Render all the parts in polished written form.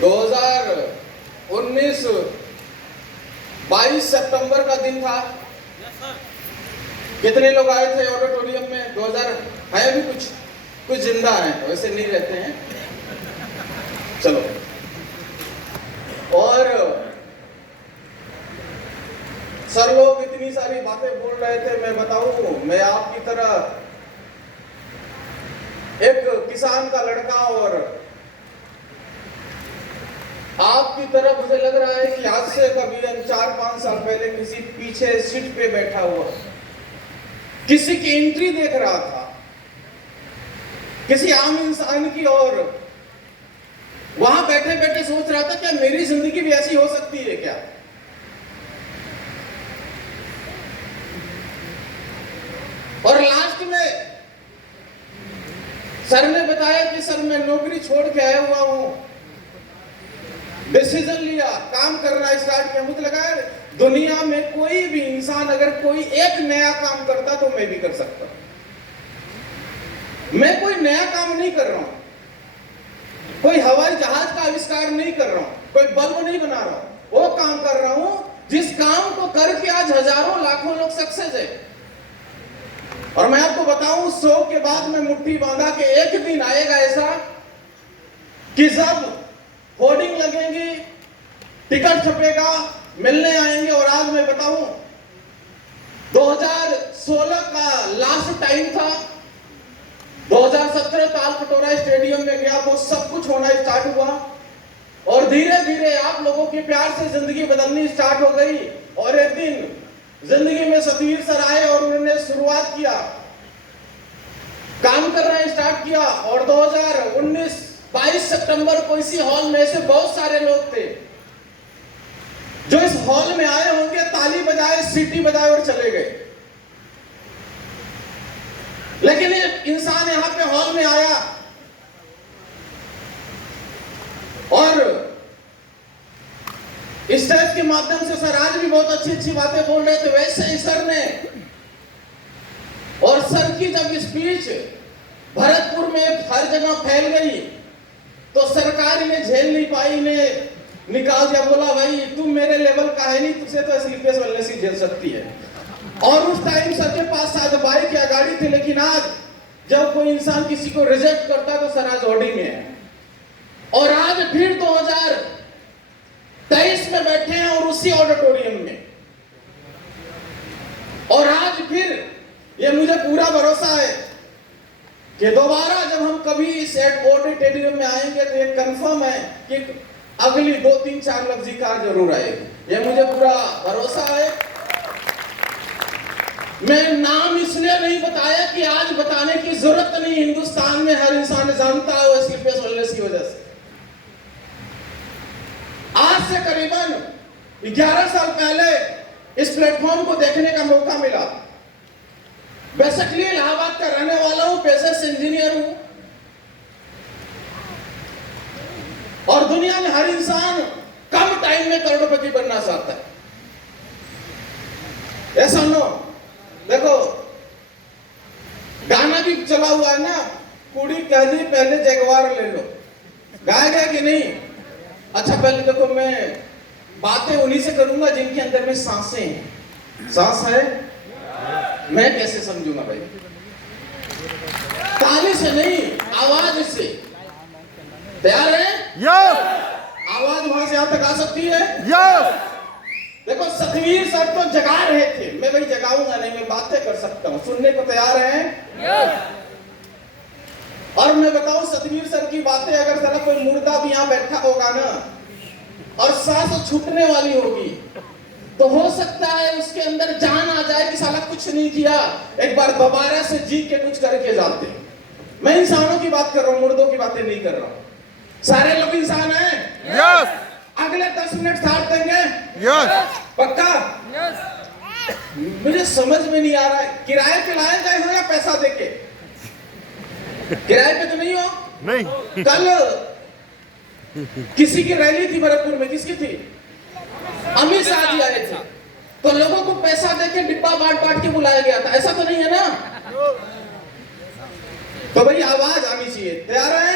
2019 22 सितंबर का दिन था। कितने लोग आए थे ऑडिटोरियम में? 2000 है भी, कुछ जिंदा हैं, वैसे नहीं रहते हैं। चलो, और सर लोग इतनी सारी बातें बोल रहे थे। मैं बताऊं, मैं आपकी तरह एक किसान का लड़का और आपकी तरह मुझे लग रहा है कि आज से कभी 4-5 साल पहले किसी पीछे सीट पे बैठा हुआ किसी की एंट्री देख रहा था, किसी आम इंसान की, और वहां बैठे बैठे सोच रहा था क्या मेरी जिंदगी भी ऐसी हो सकती है क्या? और लास्ट में सर ने बताया कि सर मैं नौकरी छोड़ के आया हुआ हूं, डिसीजन लिया, काम करना स्टार्ट किया। मुझे लगा दुनिया में कोई भी इंसान अगर कोई एक नया काम करता तो मैं भी कर सकता। मैं कोई नया काम नहीं कर रहा हूं, कोई हवाई जहाज का आविष्कार नहीं कर रहा हूं, कोई बल्ब नहीं बना रहा हूं, वो काम कर रहा हूं जिस काम को करके आज हजारों लाखों लोग सक्सेस है। और मैं आपको बताऊं, 100 के बाद में मुट्ठी बांधा के एक दिन आएगा ऐसा कि जब होर्डिंग लगेगी, टिकट छपेगा, मिलने आएंगे। और आज मैं बताऊं, 2016 का लास्ट टाइम था, 2017 तालकटोरा स्टेडियम में गया तो सब कुछ होना स्टार्ट हुआ, और धीरे धीरे आप लोगों के प्यार से जिंदगी बदलनी स्टार्ट हो गई। और एक दिन जिंदगी में सतवीर सर आए और उन्होंने शुरुआत किया, काम करना स्टार्ट किया। और 2019 22 सितंबर को इसी हॉल में ऐसे बहुत सारे लोग थे जो इस हॉल में आए होंगे, ताली बजाए, सीटी बजाए और चले गए। लेकिन एक इंसान यहां पे हॉल में आया और स्टेज के माध्यम से सर आज भी बहुत अच्छी अच्छी बातें बोल रहे थे, वैसे ही सर ने, और सर की जब स्पीच भरतपुर में हर जगह फैल गई तो सरकार इन्हें झेल नहीं पाई, इन्हें निकाल दिया। बोला भाई तुम मेरे लेवल का है नहीं, तुझसे तो स्लीपर्स वेलनेस ही झेल सकती है। और उस टाइम सर के पास शायद बाइक या गाड़ी थी, लेकिन आज जब कोई इंसान किसी को रिजेक्ट करता तो सर आज ऑडी में है। और आज फिर 2023 में बैठे हैं और उसी ऑडिटोरियम में, और आज फिर ये मुझे पूरा भरोसा है कि दोबारा जब हम कभी इस ऑडिटोरियम में आएंगे तो ये कंफर्म है कि अगली 2-3-4 लफ्जी कार जरूर आएगी, ये मुझे पूरा भरोसा है। मैं नाम इसलिए नहीं बताया कि आज बताने की जरूरत नहीं, हिंदुस्तान में हर इंसान जानता है स्लीपर्स वेलनेस की वजह से। आज से करीबन 11 साल पहले इस प्लेटफॉर्म को देखने का मौका मिला। बेसिकली इलाहाबाद का रहने वाला हूं, पेशे से इंजीनियर हूं, और दुनिया में हर इंसान कम टाइम में करोड़पति बनना चाहता है, ऐसा नो। देखो गाना भी चला हुआ है ना, कुड़ी कह दी पहले जगवार ले लो, गाया गया कि नहीं? अच्छा पहले देखो, मैं बातें उन्हीं से करूंगा जिनके अंदर में सांसें हैं। सांस है, मैं कैसे समझूंगा भाई? ताली से नहीं, आवाज से। तैयार है? यस। आवाज वहां से यहां तक आ सकती है? यस। देखो सतवीर सर तो जगा रहे थे, मैं भाई जगाऊंगा नहीं, मैं बातें कर सकता हूं। सुनने को तैयार हैं? यस। और मैं बताऊं, सतवीर सर की बातें अगर साला कोई मुर्दा भी यहां बैठा होगा ना और सांस छूटने वाली होगी तो हो सकता है उसके अंदर जान आ जाए कि साला कुछ नहीं किया, एक बार दोबारा से जी के कुछ करके जाते। मैं इंसानों की बात कर रहा हूं, मुर्दों की बातें नहीं कर रहा हूं। सारे लोग इंसान हैं? यस। अगले 10 मिनट साथ देंगे? यस। पक्का? यस। मुझे समझ में नहीं आ रहा है, किराए पे लाए गए हो या पैसा देके? किराए पे तो नहीं हो? नहीं। कल किसी की रैली थी भरतपुर में, किसकी थी? अमित शाह जी आए थे, तो लोगों को पैसा देके डिब्बा बांट बांट के बुलाया गया था, ऐसा तो नहीं है ना? तो भाई आवाज आनी चाहिए। तैयार है?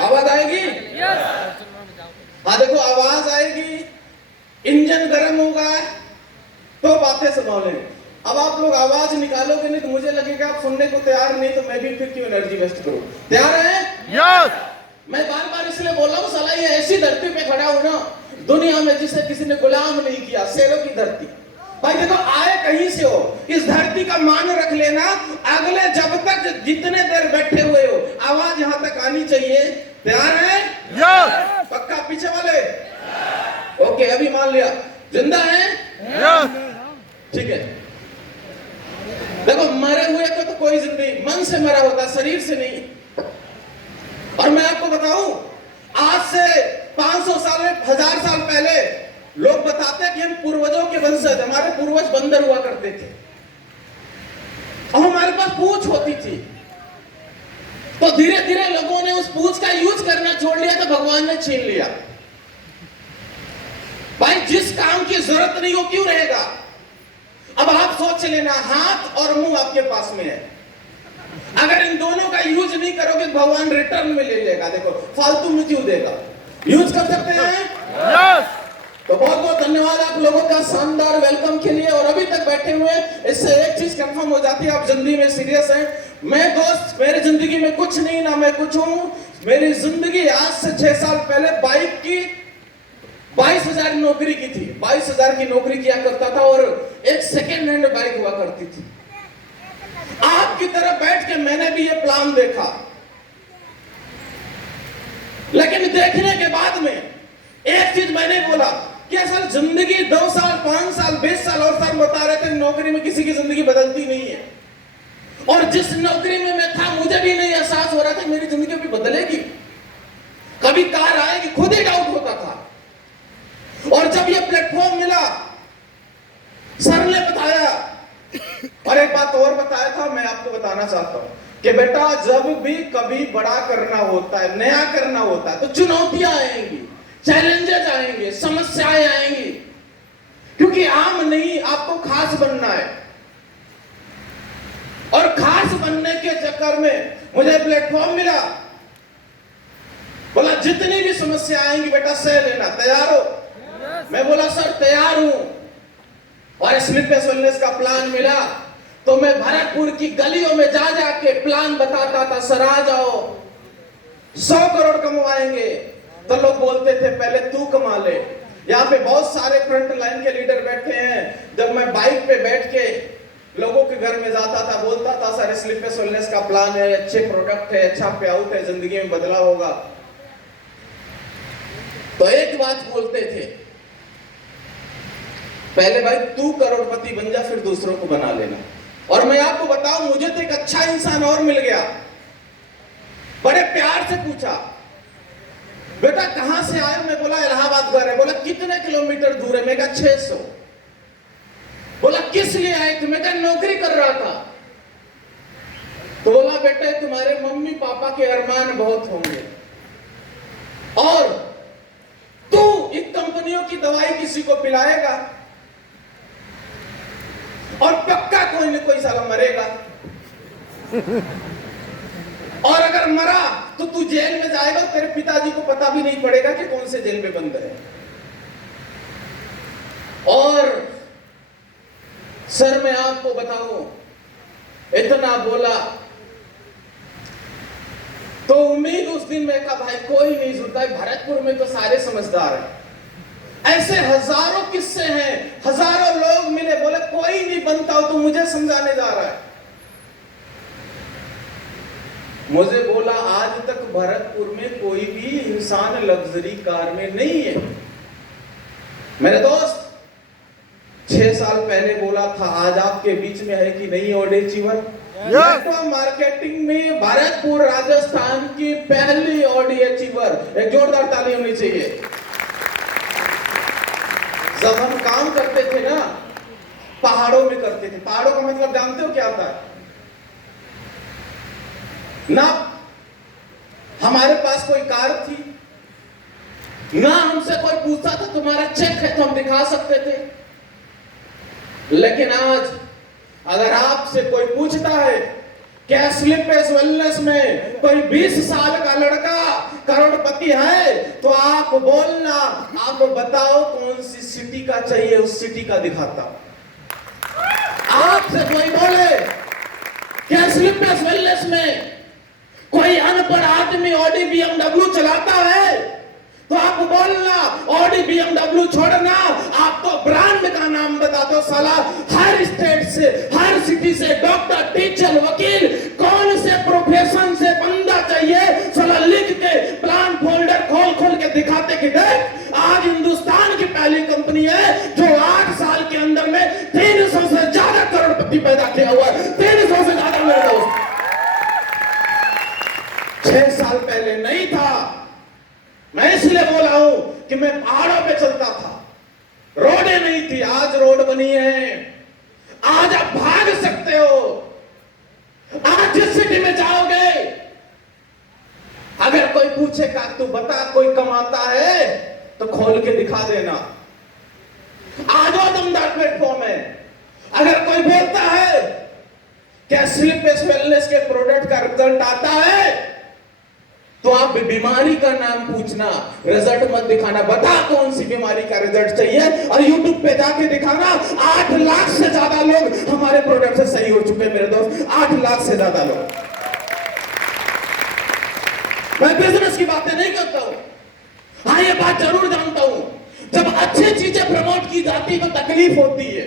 आवाज आएगी? हाँ देखो, आवाज आएगी, इंजन गर्म होगा तो बातें सुनोगे। अब आप लोग आवाज निकालोगे नहीं तो मुझे लगेगा आप सुनने को तैयार नहीं, तो मैं भी फिर क्यों एनर्जी वेस्ट करूं। तैयार है? मैं बार बार इसलिए बोल रहा हूं, साला ये ऐसी धरती पे खड़ा हूं ना दुनिया में जिसे किसी ने गुलाम नहीं किया, शेरों की धरती। भाई देखो, आए कहीं से हो, इस धरती का मान रख लेना। अगले जब तक जितने देर बैठे हुए हो, आवाज यहां तक आनी चाहिए। तैयार है? पक्का? पीछे वाले ओके, अभी मान लिया जिंदा है? ठीक है। देखो, मरे हुए को तो कोई जिंदगी, मन से मरा होता, शरीर से नहीं। और मैं आपको बताऊं, आज से 500 साल, 1000 साल पहले लोग बताते हैं कि हम पूर्वजों के वंशज, हमारे पूर्वज बंदर हुआ करते थे और हमारे पास पूंछ होती थी। तो धीरे धीरे लोगों ने उस पूंछ का यूज करना छोड़ लिया तो भगवान ने छीन लिया। भाई जिस काम की जरूरत नहीं हो क्यों रहेगा? अब आप सोच लेना, हाथ और मुंह आपके पास में है, अगर इन दोनों का यूज नहीं करोगे भगवान रिटर्न में ले लेगा। देखो, फालतू में क्यों देगा? यूज कर सकते हैं? तो बहुत बहुत धन्यवाद आप लोगों का शानदार वेलकम के लिए। और अभी तक बैठे हुए, इससे एक चीज कंफर्म हो जाती है, आप जिंदगी में सीरियस हैं। मैं दोस्त, मेरी जिंदगी में कुछ नहीं ना मैं कुछ हूं। मेरी जिंदगी आज से 6 साल पहले बाइक की 22,000 नौकरी की थी, 22,000 की नौकरी किया करता था और एक सेकेंड हैंड बाइक हुआ करती थी। आपकी तरह बैठ के मैंने भी ये प्लान देखा, लेकिन देखने के बाद में एक चीज मैंने बोला कि असल जिंदगी 2 साल, 5 साल, 20 साल और साल बता रहे थे, नौकरी में किसी की जिंदगी बदलती नहीं है। और जिस नौकरी में मैं था मुझे भी नहीं एहसास हो रहा था मेरी जिंदगी भी बदलेगी, कभी कार आएगी, खुद ही डाउट होता था। और जब ये प्लेटफॉर्म मिला, सर ने बताया, और एक बात और बताया था, मैं आपको बताना चाहता हूं कि बेटा जब भी कभी बड़ा करना होता है, नया करना होता है, तो चुनौतियां आएंगी, चैलेंजेस आएंगे, समस्याएं आएंगी, क्योंकि आम नहीं, आपको खास बनना है। और खास बनने के चक्कर में मुझे प्लेटफॉर्म मिला, बोला जितनी भी समस्या आएंगी बेटा सह लेना। तैयार हो? मैं बोला सर तैयार हूं। और स्लीपलेस वेलनेस का प्लान मिला तो मैं भरतपुर की गलियों में जा जाके प्लान बताता था, सर आ जाओ 100 करोड़ कमवाएंगे। तो लोग बोलते थे पहले तू कमा ले। यहाँ पे बहुत सारे फ्रंट लाइन के लीडर बैठे हैं। जब मैं बाइक पे बैठ के लोगों के घर में जाता था, बोलता था सर स्लीपलेस वेलनेस का प्लान है, अच्छे प्रोडक्ट है, अच्छा पे आउट है, जिंदगी में बदलाव होगा। तो एक बात बोलते थे, पहले भाई तू करोड़पति बन जा, फिर दूसरों को बना लेना। और मैं आपको बताऊं, मुझे तो एक अच्छा इंसान और मिल गया, बड़े प्यार से पूछा बेटा कहां से आए? मैं बोला इलाहाबाद घर है। बोला कितने किलोमीटर दूर है? मैं कहा 600। बोला किस लिए आए थे? मैं कहा नौकरी कर रहा था। तो बोला बेटा तुम्हारे मम्मी पापा के अरमान बहुत होंगे और तू इन कंपनियों की दवाई किसी को पिलाएगा और पक्का कोई न कोई साला मरेगा। और अगर मरा तो तू जेल में जाएगा, तेरे पिताजी को पता भी नहीं पड़ेगा कि कौन से जेल में बंद है। और सर मैं आपको बताऊं, इतना बोला तो उम्मीद उस दिन में कहा भाई कोई नहीं सुनता है, भरतपुर में तो सारे समझदार हैं। ऐसे हजारों किस्से हैं, हजारों लोग मिले, बोले कोई नहीं बनता हो, तो मुझे समझाने जा रहा है। मुझे बोला आज तक भरतपुर में कोई भी इंसान लग्जरी कार में नहीं है। मेरे दोस्त 6 साल पहले बोला था, आज आपके बीच में है कि नहीं ऑडी अचीवर? नेटवर्क मार्केटिंग में भरतपुर राजस्थान की पहली ऑडी अचीवर। एक जोरदार ताली होनी चाहिए। जब हम काम करते थे ना, पहाड़ों में करते थे। पहाड़ों का मतलब जानते हो क्या होता है ना? हमारे पास कोई कार थी ना, हमसे कोई पूछता था तुम्हारा चेक है तो हम दिखा सकते थे। लेकिन आज अगर आपसे कोई पूछता है कैशलेस वेलनेस में कोई 20 साल का लड़का करोड़पति है तो आप बोलना, आप बताओ कौन सी सिटी का चाहिए, उस सिटी का दिखाता। आपसे कोई बोले कैशलेस वेलनेस में कोई अनपढ़ आदमी ऑडी BMW चलाता है तो आप बोलना ऑडी BMW छोड़ना, आप तो ब्रांड का नाम बता दो साला। हर स्टेट से, हर सिटी से डॉक्टर, टीचर, वकील, कौन से प्रोफेशन से बंदा चाहिए साला लिख के प्लान फोल्डर खोल खोल के दिखाते कि देख आज हिंदुस्तान की पहली कंपनी है जो 8 साल के अंदर में 300 से ज्यादा करोड़पति पैदा किया हुआ है। 300 से ज्यादा मेरे दोस्त। 6 साल पहले नहीं था। मैं इसलिए बोला हूं कि मैं पहाड़ों पे चलता था, रोडें नहीं थी, आज रोड बनी है। आज आप भाग सकते हो। आज जिस सिटी में जाओगे अगर कोई पूछेगा तू बता कोई कमाता है तो खोल के दिखा देना। आज वो दमदार प्लेटफॉर्म है। अगर कोई बोलता है कैशलेस वेलनेस के प्रोडक्ट का रिजल्ट आता है तो आप बीमारी का नाम पूछना, रिजल्ट मत दिखाना। बता कौन सी बीमारी का रिजल्ट चाहिए और यूट्यूब पे जाके दिखाना। 8 लाख से ज्यादा लोग हमारे प्रोडक्ट से सही हो चुके हैं मेरे दोस्त। 8 लाख से ज्यादा लोग। मैं बिजनेस की बातें नहीं करता हूं। हाँ ये बात जरूर जानता हूं, जब अच्छी चीजें प्रमोट की जाती तो तकलीफ होती है,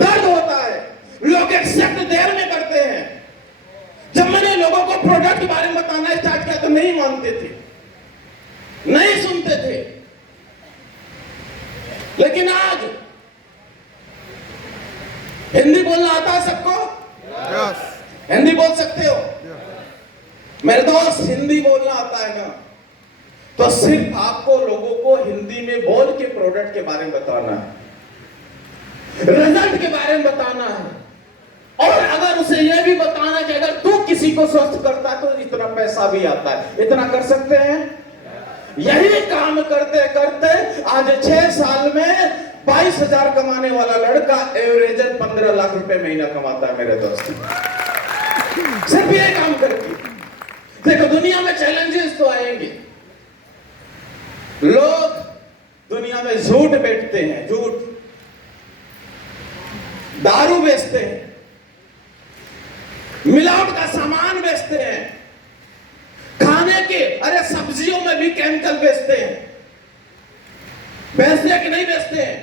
दर्द होता है, लोग एक्सेप्ट देर में करते हैं। जब मैंने लोगों को प्रोडक्ट के बारे में बताना स्टार्ट किया तो नहीं मानते थे, नहीं सुनते थे। लेकिन आज हिंदी बोलना आता है सबको? yes. हिंदी बोल सकते हो? yes. मेरे दोस्त हिंदी बोलना आता है ना तो सिर्फ आपको लोगों को हिंदी में बोल के प्रोडक्ट के बारे में बताना है, रिजल्ट के बारे में बताना है, और अगर उसे यह भी बताना कि अगर तू किसी को स्वस्थ करता है तो इतना पैसा भी आता है। इतना कर सकते हैं? यही काम करते करते आज 6 साल में 22,000 कमाने वाला लड़का एवरेजन 15 लाख रुपए महीना कमाता है मेरे दोस्त। सिर्फ ये काम करके देखो। दुनिया में चैलेंजेस तो आएंगे, लोग दुनिया में झूठ बेचते हैं, झूठ, दारू बेचते हैं, मिलावट का सामान बेचते हैं, खाने के अरे सब्जियों में भी केमिकल बेचते हैं। बेचते हैं कि नहीं बेचते हैं?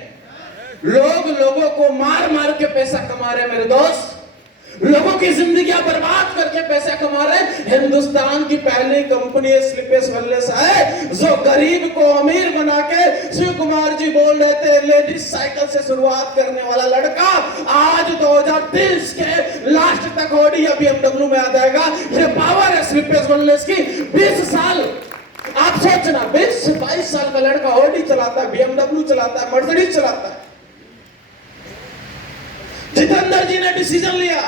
लोग लोगों को मार मार के पैसा कमा रहे हैं मेरे दोस्त। लोगों की जिंदगियां बर्बाद करके पैसा कमा रहे हैं। हिंदुस्तान की पहली कंपनी कैशलेस वेलनेस है जो गरीब को अमीर बना के, शिव कुमार जी बोल रहे थे लेडीज साइकिल से शुरुआत करने वाला लड़का आज 2030 के लास्ट तक ऑडी या BMW में आ जाएगा। ये पावर है कैशलेस वेलनेस की। 20 साल आप सोचना, 20 से 22 साल का लड़का ऑडी चलाता है, BMW चलाता है, मर्सिडीज चलाता है। जितेंद्र जी ने डिसीजन लिया,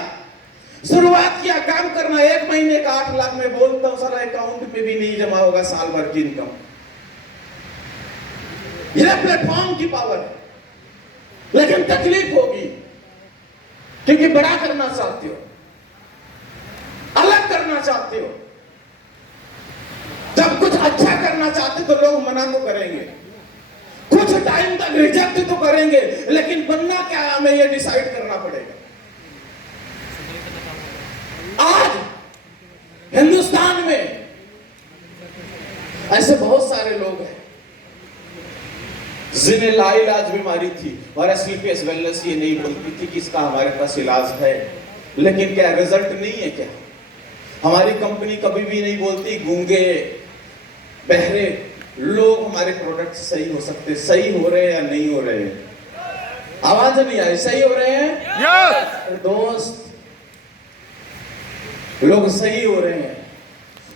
शुरुआत किया काम करना। 1 महीने का 8 लाख में बोलता हूं सारा अकाउंट में भी नहीं जमा होगा साल भर की इनकम। यह प्लेटफॉर्म की पावर है। लेकिन तकलीफ होगी क्योंकि बड़ा करना चाहते हो, अलग करना चाहते हो। जब कुछ अच्छा करना चाहते तो लोग मना तो करेंगे, कुछ टाइम तक रिजेक्ट तो करेंगे, लेकिन बनना क्या है हमें ये डिसाइड करना पड़ेगा। आज हिंदुस्तान में ऐसे बहुत सारे लोग हैं जिन्हें लाइलाज बीमारी थी और कैशलेस वेलनेस ये नहीं बोलती थी कि इसका हमारे पास इलाज है, लेकिन क्या रिजल्ट नहीं है? क्या हमारी कंपनी कभी भी नहीं बोलती गूंगे बहरे लोग हमारे प्रोडक्ट सही हो सकते? सही हो रहे हैं या नहीं हो रहे हैं? आवाज नहीं आई। सही हो रहे हैं yes! दोस्त, लोग सही हो रहे हैं,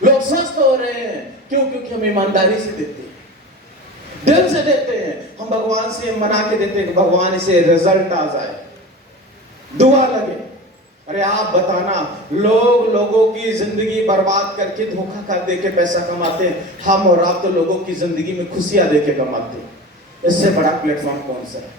लोग स्वस्थ हो रहे हैं। क्यों? क्योंकि हम ईमानदारी से देते हैं, दिल से देते हैं। हम भगवान से मना के देते हैं कि भगवान इसे रिजल्ट आ जाए, दुआ लगे। अरे आप बताना, लोग लोगों की जिंदगी बर्बाद करके धोखा कर दे के पैसा कमाते हैं। हम और आप तो लोगों की जिंदगी में खुशियां दे के कमाते हैं। इससे बड़ा प्लेटफॉर्म कौन सा है?